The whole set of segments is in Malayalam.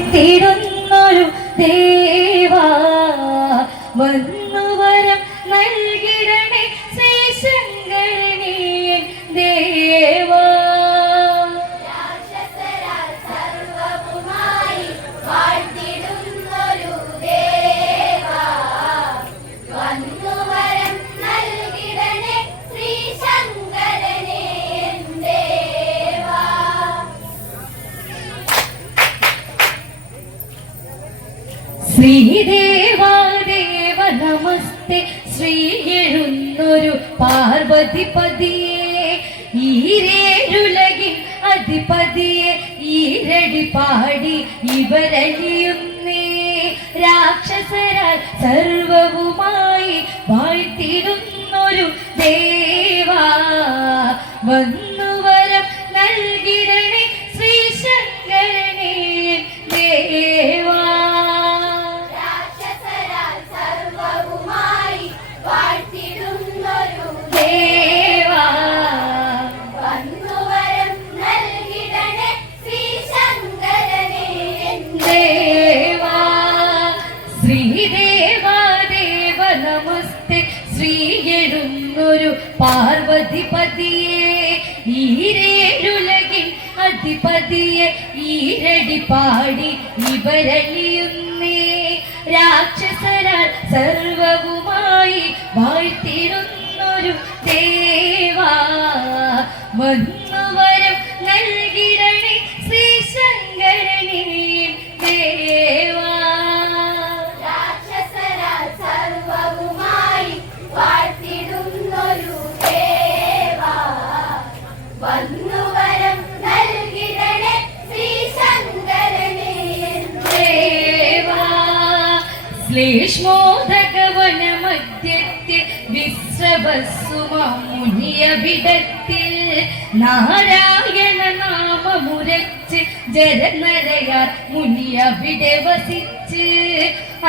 വാഴ്ത്തിടുന്നൊരു ദേവാ വന്നുവരം നൽകിടണേ ശ്രീശങ്കരനീയൻ ദേവാ. ശ്രീദേവാ ദേവ നമസ്തേ ശ്രീ എഴുന്നൊരു പാർവതിപതിയെ ഈരേഴുലകിൻ അധിപതിയെ ഈരടി പാടി ഇവരലിയുന്നേ രാക്ഷസരാൽ സർവവുമായി വാഴ്ത്തിടുന്നൊരു ദേവാ വന്നുവരം നൽകിടണേ ശ്രീശങ്കരനേ ദേവാ. നമസ്തേ ശ്രീ എഴുന്നൊരു പാർവതിപതിയെ ഈരേഴുലകിൻ അധിപതിയെ ഈരടി പാടി ഇവരലിയുന്നേ രാക്ഷസരാൽ സർവവുമായി വാഴ്ത്തിടുന്നൊരു ദേവാ വന്നുവരം നൽകിടണേ ശ്രീശങ്കരനേ ദേവാ. ശ്ലേഷ്മോദകവനമധ്യത്തിൽ വിശ്രവസുമുനിയവിടത്തിൽ നാരായണ നാമമുരച്ച് ജരനരയാർ മുനിയവിടെ വസിച്ച്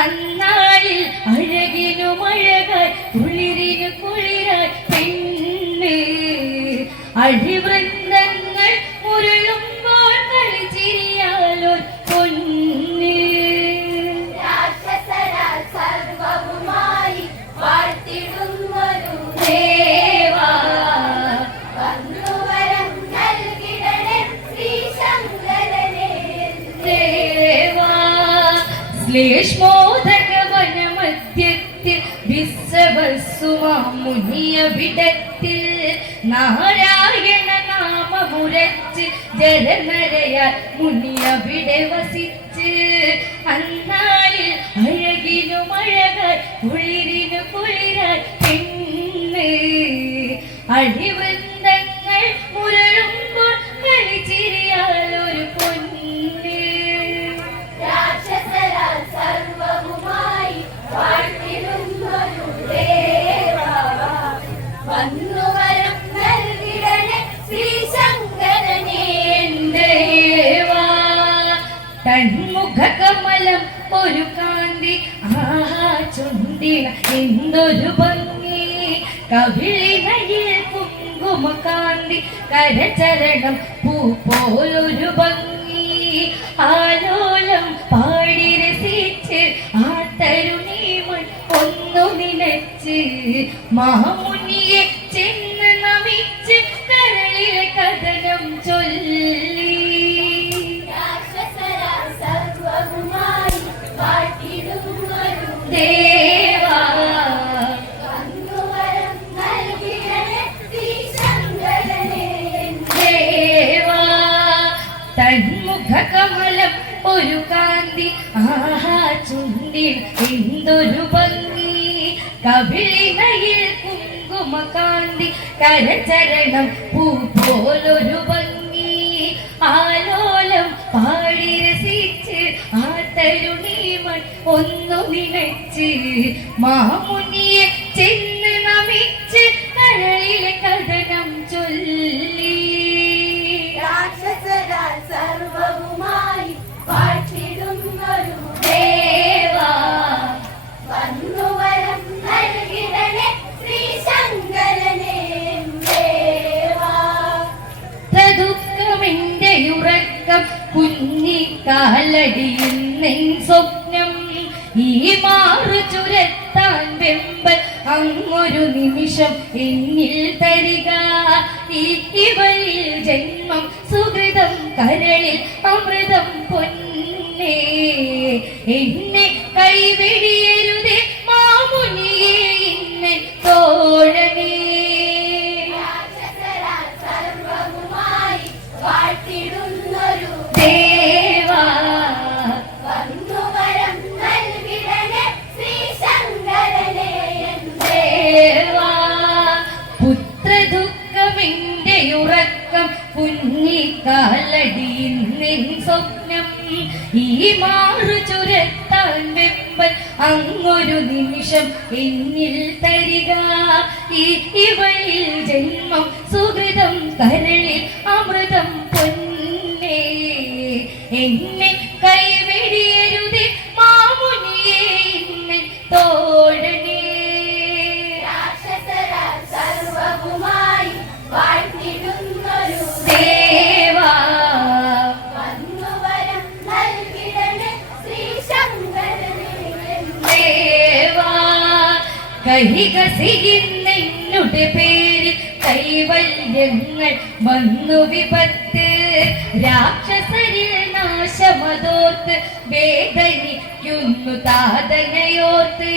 അന്നാളിൽ അഴകിനു മഴകായി കുളിരിനു കുളിരായി പെണ്ണ് അഴിവൃന്ദങ്ങൾ മുരളുമ്പോൾ കളിച്ചിരിയാലോ പൊന്ന് സർവവുമായി വാഴ്ത്തിടുന്നൊരു ദേവാ വന്നുവരം നൽകിടണേ ശ്രീശങ്കരനേ ദേവാ. ശ്ലേഷ്മോദകവനമധ്യത്തിൽ വിശ്രവസുമുനിയവിടത്തിൽ നാരായണ നാമമുരച്ച് ജരനരയാൽ മുനിയവിടെ വസിച്ച് അന്നാളിൽ അഴകിനു മഴകായി കുളിരിനു കുളിരായി പെണ്ണ് അഴിവൃന്ദങ്ങൾ മുരളുമ്പോൾ കളിച്ചിരിയാലൊരു പൊന്ന് രാക്ഷസരാൽ സർവവുമായി വാഴ്ത്തിടുന്നൊരു ദേവാ വന്നുവരം നൽകിടണേ ശ്രീശങ്കരനേ ദേവാ. തന്മുഖകമലം ഒരു കാന്തി ആഹാ ചുണ്ടിന എന്തൊരു ഭംഗി കവിളിനയിൽ കുങ്കുമകാന്തി കരചരണം പൂ പോലൊരു ഭംഗി ആലോലം പാടി രസിച്ച് ആ തരുണീമൺ ഒന്നു നിലച്ച് മാമുനിയെ ചെന്ന് നമിച്ച് കരളിലെ കഥനം ചൊല്ലി ദേവാ വന്നുവരം നൽകിടണേ ശ്രീശങ്കരനേ ദേവാ. തന്മുഖകമലം ഒരു കാന്തി ആഹാ ചുണ്ടിൽ എന്തൊരു ഭംഗി കവിളിനയിൽ കുങ്കുമകാന്തി കരചരണം പൂ പോലൊരു ഭംഗി ആലോലം പാടി രസിച്ച് ആ തരുണീമൺ ഒന്നു നിലച്ച് മാമുനിയെ ചെന്ന് നമിച്ച് കരളിലെ കഥനം ചൊല്ലി രാക്ഷസരാൽ സർവവുമായി വാഴ്ത്തിടുന്നൊരു ദേവാ വന്നുവരം നൽകിടണേ ശ്രീശങ്കരനേ ദേവാ. പ്രദുഃഖമെന്റെ ഉറക്കം കുഞ്ഞിക്കാലടി കാലടിയുന്നെൻ സ്വപ്നം ഈ മാറു ചുരത്താൻ വെമ്പൽ അങ്ങൊരു നിമിഷം എന്നിൽ തരിക ഈ വഴിയിൽ ജന്മം സുഹൃതം കരളിൽ അമൃതം പൊന്നേ എന്നെ കൈവെടിയരുതേ മാമുനിയെ ഇന്നെ തോഴനേ സർവവുമായി വാഴ്ത്തിടുന്നൊരു ദേവാ വന്നുവരം നൽകിടണേ ശ്രീ ശങ്കരനേ ദേവാ പുത്രദുഃഖമെന്റെ ഉറക്കം കുഞ്ഞിക്കാലടിയിന്നിൻ സ്വപ്നം ഈ മാറു ചുരത്താൻ വെമ്പൽ അങ്ങൊരു നിമിഷം എന്നിൽ തരിക ഈ വഴിയിൽ ജന്മം സുഹൃതം കരളിൽ അമൃതം പൊന്നേ എന്നെ കൈവെടിയരുതേ മാമുനിയെ ഇന്നെ തോഴനേ രാക്ഷസരാൽ സർവവുമായി വാഴ്ത്തിടുന്നൊരു ദേവാ വന്നുവരം നൽകിടണേ ശ്രീ ശങ്കരനേ ദേവാ കൈകസിയുന്നെന്നുടെ പേരിൽ കൈവല്യങ്ങൾ വന്നു വിപത്ത് രാക്ഷസരിൽ നാശമതോർത്ത് വേദനിക്കുന്നു താതനയോർത്ത്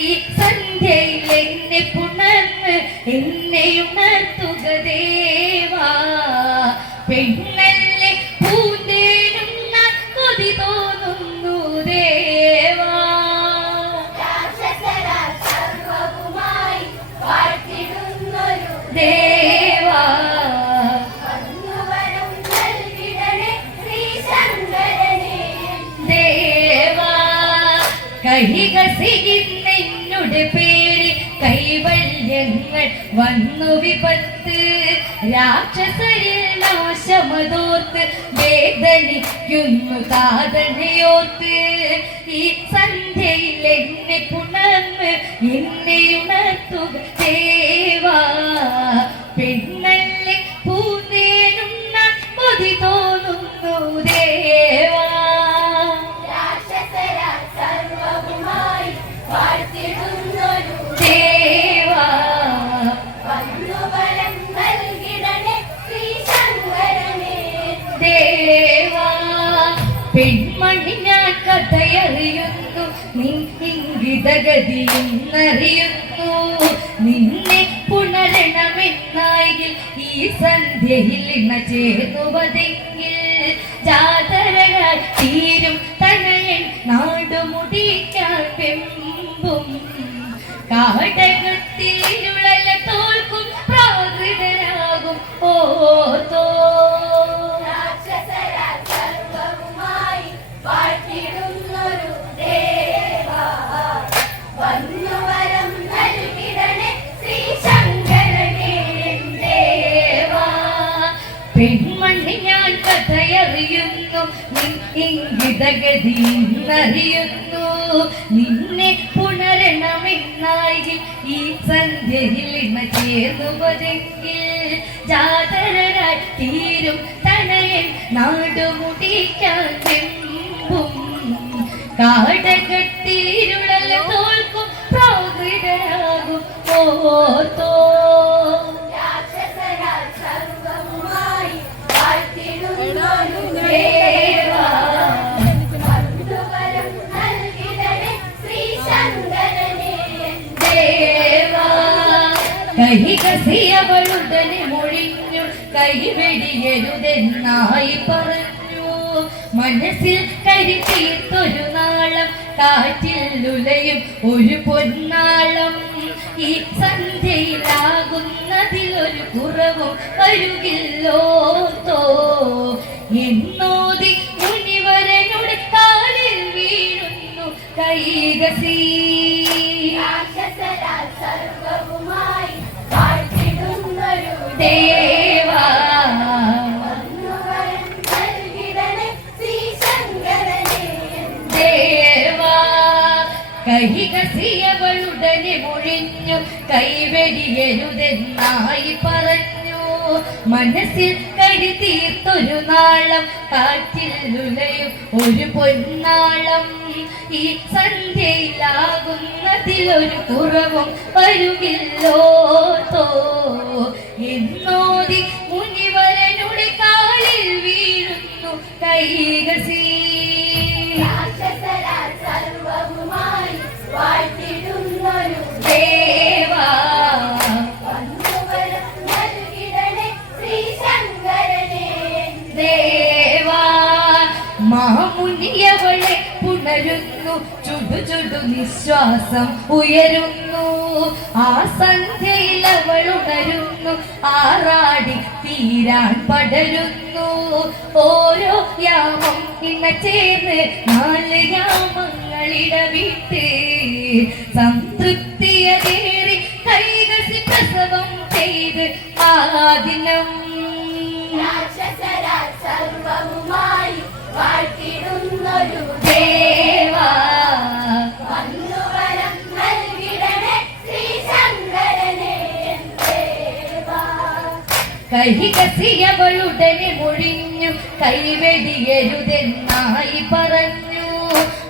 ഈ സന്ധ്യയിൽ എന്നെ പുണർന്ന് എന്നെ ഉണർത്തുക ദേവാ പെണ്ണല്ലേ പൂന്തേനും കൊതി തോന്നുന്നു ദേവാ രാക്ഷസരാൽ സർവവുമായി വാഴ്ത്തിടുന്നൊരു ദേവാ വന്നുവരം നൽകിടണേ ശ്രീ ശങ്കരനേ ദേവാ കൈകസിയുന്നെന്നുടെ പേരിൽ കൈവല്യങ്ങൾ വന്നു വിപത്ത് രാക്ഷസരിൽ നാശമതോർത്ത് വേദനിക്കുന്നു താതനയോർത്ത് ഈ സന്ധ്യയിൽ എന്നെ പുണർന്ന് എന്നെ ഉണർത്തുക ദേവാ പെണ്ണല്ലേ പൂന്തേനും കൊതി തോന്നുന്നു ദേവാ രാക്ഷസരാൽ സർവവുമായി വാഴ്ത്തിടുന്നൊരു ദേവാ വന്നുവരം നൽകിടണേ ശ്രീ ശങ്കരനേ ദേവാ പെൺമണി ഞാൻ കഥയറിയുന്നു നിൻഗിതഗതിയെന്നറിയുന്നു നിന്നെ പുണരണമെന്നായിൽ ഈ സന്ധ്യയിൽ ഇണ ചേർന്നുവതെങ്കിൽ ജാതരരായി തീരും തനയൻ നാടുമുടിക്കാൻ വെമ്പും കാടകത്തിരുളല തോൽക്കും പ്രാകൃതരാകും ഓർത്തോ രാക്ഷസരാൽ സർവവുമായി വാഴ്ത്തിടുന്നൊരു ദേവാ വന്നുവരം നൽകിടണേ ശ്രീ ശങ്കരനേ ദേവാ പെൺമണി ഞാൻ കഥയറിയുന്നു ഇംഗിതഗതിയെന്നറിയുന്നു നിന്നെ പുണരണമെന്നായി ഈ സന്ധ്യയിൽ ഇണ ചേർന്നുവതെങ്കിൽ ജാതരരായി തീരും തനയൻ നാടുമുടിക്കാൻ വെമ്പും കാടകത്തിരുളല തോൽക്കും പ്രാകൃതരാകും ഓർത്തോ രാക്ഷസരാൽ സർവവുമായി വാഴ്ത്തിടുന്നൊരു ദേവാ വന്നുവരം നൽകിടണേ ശ്രീ ശങ്കരനേ ദേവാ കൈകസിയവളുടനെ മൊഴിഞ്ഞു കൈവെടിയരുതെന്നായി പറഞ്ഞു മനസ്സിൽ കരുതീർത്തൊരു നാളം കാറ്റിൽ ഉലയും ഒരു പൊന്നാളം ഈ സന്ധ്യയിലാകുന്നതിലൊരു കുറവും വരുകില്ലോത്തോ എന്നോതി മുനിവരനുടെ കാലിൽ വീഴുന്നു കൈകസി രാക്ഷസരാൽ സർവവുമായി വാഴ്ത്തിടുന്നൊരു ദേവാ വന്നുവരം നൽകിടണേ ശ്രീ ശങ്കരനേ ദേവാ കൈകസിയവളുടനെ മൊഴിഞ്ഞു കൈവെടിയരുതെന്നായി പറഞ്ഞു മനസ്സിൽ കഴി തീർത്തൊരു നാളം കാറ്റിൽ ഉലയും ഒരു പൊന്നാളം ഈ സന്ധ്യയിലാകുന്നതിലൊരു കുറവും വരുകില്ലോ തോ എന്നോതി മുനിവരനുടെ കാലിൽ വീഴുന്നു കൈകസി രാക്ഷസരാൽ സർവവുമായി വാഴ്ത്തിടുന്നൊരു ദേവാ വന്നുവരം നൽകിടണേ ശ്രീശങ്കരനെ ദേവാ മാമുനിയവളെ പുണരുന്നു ചുടു ചുടു നിശ്വാസം ഉയരുന്നു ആ സന്ധ്യയിൽ അവൾ ഉണരുന്നു ആറാടി തീരാൻ പടരുന്നു ഓരോ യാമം ഇണ ചേർന്ന് 4 യാമങ്ങളിടവിട്ട് സംതൃപ്തിയേറി കൈകസി പ്രസവം ചെയ്ത് ആ ദിനം രാക്ഷസരാൽ സർവവുമായി വാഴ്ത്തിടുന്നൊരു ദേവാ വന്നുവരം നൽകിടണേ ശ്രീശങ്കരനെ ദേവാ കൈകസിയവളുടനെ മൊഴിഞ്ഞു കൈവെടിയരുതെന്നായി പറഞ്ഞു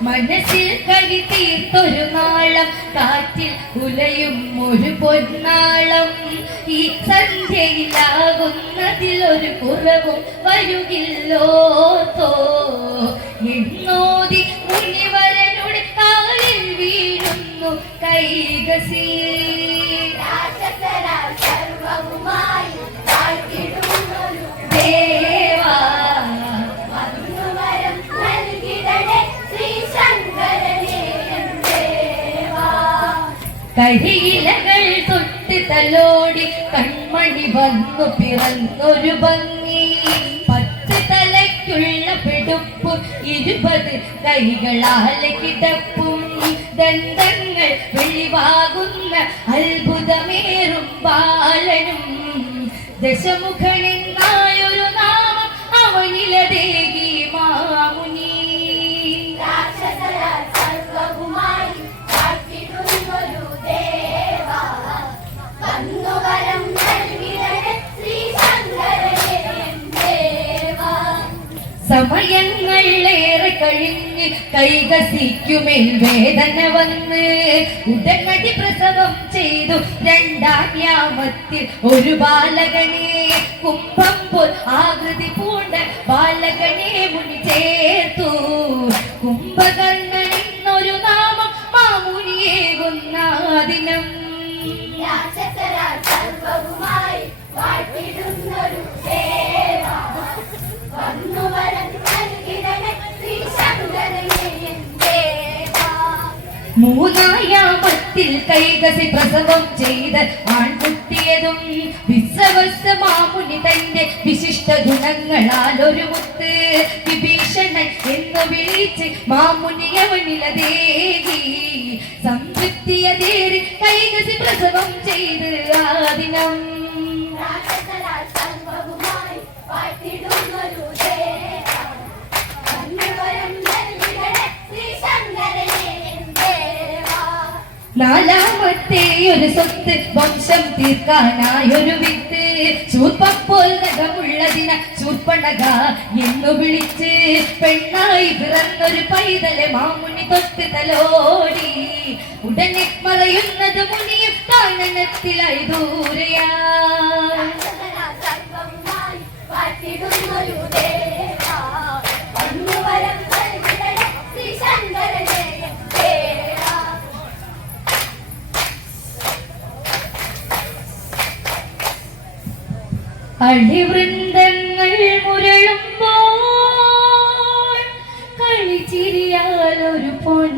മനസ്സിൽ കഴി തീർത്തൊരു നാളം കാറ്റിൽ ഉലയും ഒരു പൊന്നാളം ഈ സന്ധ്യയിലാകുന്നതിലൊരു കുറവും വരുകില്ലോ തോ എന്നോതി മുനിവരനുടെ കാലിൽ വീഴുന്നു കൈകസി രാക്ഷസരാൽ സർവവുമായി വാഴ്ത്തിടുന്നൊരു ദേവാ വന്നുവരം നൽകിടണേ ശ്രീശങ്കരനെ ദേവാ കഴിയിലകൾ തൊട്ട് തലോടി കൺമണി വന്നു പിറന്നൊരു ഭംഗി 10 തലയ്ക്കുള്ള പിടുപ്പും 20 കൈകളാലെ കിടപ്പും ദന്തങ്ങൾ വെളിവാകുന്ന അത്ഭുതമേറും ബാലനും ദശമുഖനെന്നായൊരു നാമം അവനിലദേകി മാമുനി രാക്ഷസരാൽ സർവവുമായി വാഴ്ത്തിടുന്നൊരു ദേവാ വന്നുവരം നൽകിടണേ ശ്രീശങ്കരനെ ദേവാ സമയങ്ങളേറെ കഴിഞ്ഞ് കൈകസിക്കുമേൽ വേദന വന്ന് ഉടനടി പ്രസവം ചെയ്തു 2-ാം യാമത്തിൽ ഒരു ബാലകനെ കുംഭം പോൽ ആകൃതി പൂണ്ട ബാലകനെ മുനി ചേർത്തു കുംഭകർണനെന്നൊരു നാമം മാമുനിയേകുന്ന ദിനം രാക്ഷസരാൽ സർവവുമായി വാഴ്ത്തിടുന്നൊരു ദേവാ വന്നുവരം നൽകിടണേ ശ്രീശങ്കരനെ ദേവാ 3-ാം യാമത്തിൽ കൈകസി പ്രസവം ചെയ്ത് ആൺകുട്ടിയതും വിശ്വവസ്ത മാമുനി തന്റെ വിശിഷ്ട ഗുണങ്ങളാൽ ഒരു മുത്ത് വിഭീഷണൻ എന്ന് വിളിച്ച് മാമുനി അവനിലദേകി സംതൃപ്തിയേറി കൈകസി പ്രസവം ചെയ്ത് ആ ദിനം രാക്ഷസരാൽ സർവവുമായി വാഴ്ത്തിടുന്നൊരു ദേവാ വന്നുവരം നൽകിടണേ ശ്രീശങ്കരനെ ദേവാ 4-ാമത്തെ ഒരു സ്വത്ത് വംശം തീർക്കാനായൊരു വിത്ത് ശൂർപ്പം പോൽ നഖമുള്ളതിന ശൂർപ്പണക എന്നു വിളിച്ച് പെണ്ണായി പിറന്നൊരു പൈതലെ മാമുനി തൊട്ട് തലോടി ഉടനെ മറയുന്നത് മുനിയും കാനനത്തിലായി ദൂരയാ രാക്ഷസരാൽ സർവവുമായി വാഴ്ത്തിടുന്നൊരു ദേവാ വന്നുവരം നൽകിടണേ ശ്രീശങ്കരനെ ദേവാ അടിവൃന്ദങ്ങൾ മുരളുമ്പോൾ കളിച്ചിരിയാൽ ഒരു പൊൻ